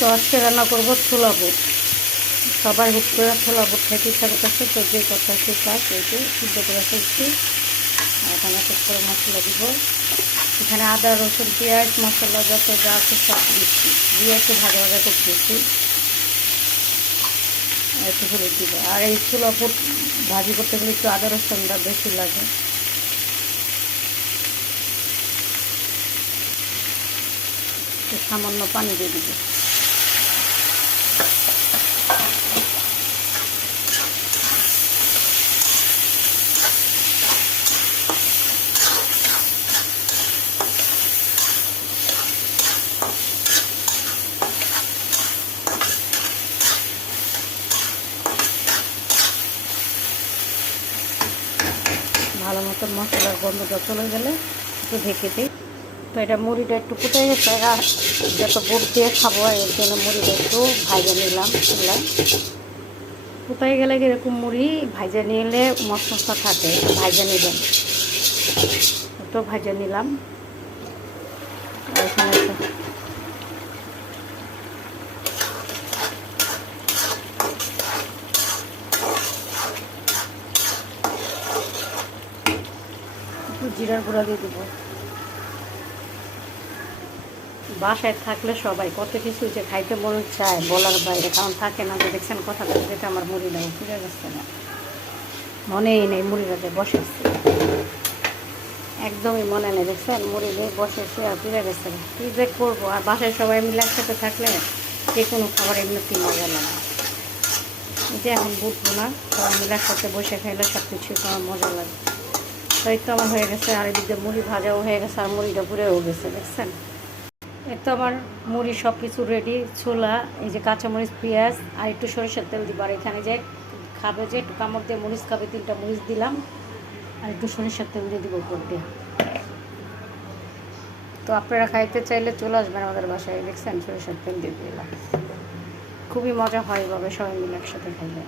তো আজকে রান্না করবো ছোলা বুট। সবাই হুট করে ছোলা বুট খেতে ইচ্ছা করতেছে, তো যে কথা সে কাজ এইটু সিদ্ধ করে ফেলছি। এখন এক এক করে মশলা দিব। এখানে আদা রসুন পেঁয়াজ মশলা যত যা আছে সব দিচ্ছি, দিয়ে একটু ভাজা ভাজা করতেছি, একটু হলুদ দিব। আর এই ছোলা বুট ভাজি করতে গেলে একটু আদা রসুনটা বেশি লাগে। সামান্য পানি দিয়ে দিব। ভালো মতো মশলার গন্ধটা চলে গেলে একটু ঢেকে দিই। তো এটা মুড়িটা একটু ফুটে গেছে, যত বুট দিয়ে খাবো এর জন্য মুড়িটা একটু ভাজা নিলাম চুলায়। ফুটাই গেলে এরকম মুড়ি ভাজা নিলে মশলা থাকে, একটু ভাজা নিলাম, একটু ভাজা নিলাম। এখানে একটু জিরার গুঁড়া দিয়ে দেবো। বাসায় থাকলে সবাই কত কিছু যে খাইতে মনে চায় বলার বাইরে, কারণ থাকে না। যে দেখছেন কথাটা যেটা আমার মুড়ি দাও ফিরে যাচ্ছে না, মনেই নেই মুড়ি রাতে বসে আসছে, একদমই মনে নেই। দেখছেন মুড়ি দিয়ে বসে সে আর ফিরে গেছে, কী যে করবো। আর বাসায় সবাই মিলে একসাথে থাকলে যে কোনো খাবার এমনিতেই মজা লাগে। এই যে এখন বুঝবো না, সবাই মিলে একসাথে বসে খাইলে সব কিছুই আমার মজা লাগে। তো এই তো আমার হয়ে গেছে, আর এদিকে মুড়ি ভাজাও হয়ে গেছে, আর মুড়িটা পুরেও গেছে। দেখছেন এই তো আমার মুড়ি সব কিছু রেডি। ছোলা, এই যে কাঁচামরিচ পেঁয়াজ আর একটু সরিষার তেল দিব। আর এখানে যে খাবে, যে একটু কামড় দিয়ে মরিচ খাবে, 3টা মরিচ দিলাম, আর একটু সরিষার তেল দিয়ে দিব উপর দিয়ে। তো আপনারা খাইতে চাইলে চলে আসবেন আমাদের বাসায়। দেখছেন সরিষার তেল দিয়ে দিলাম, খুবই মজা হয় এভাবে সবাই মিলে একসাথে খাইলে।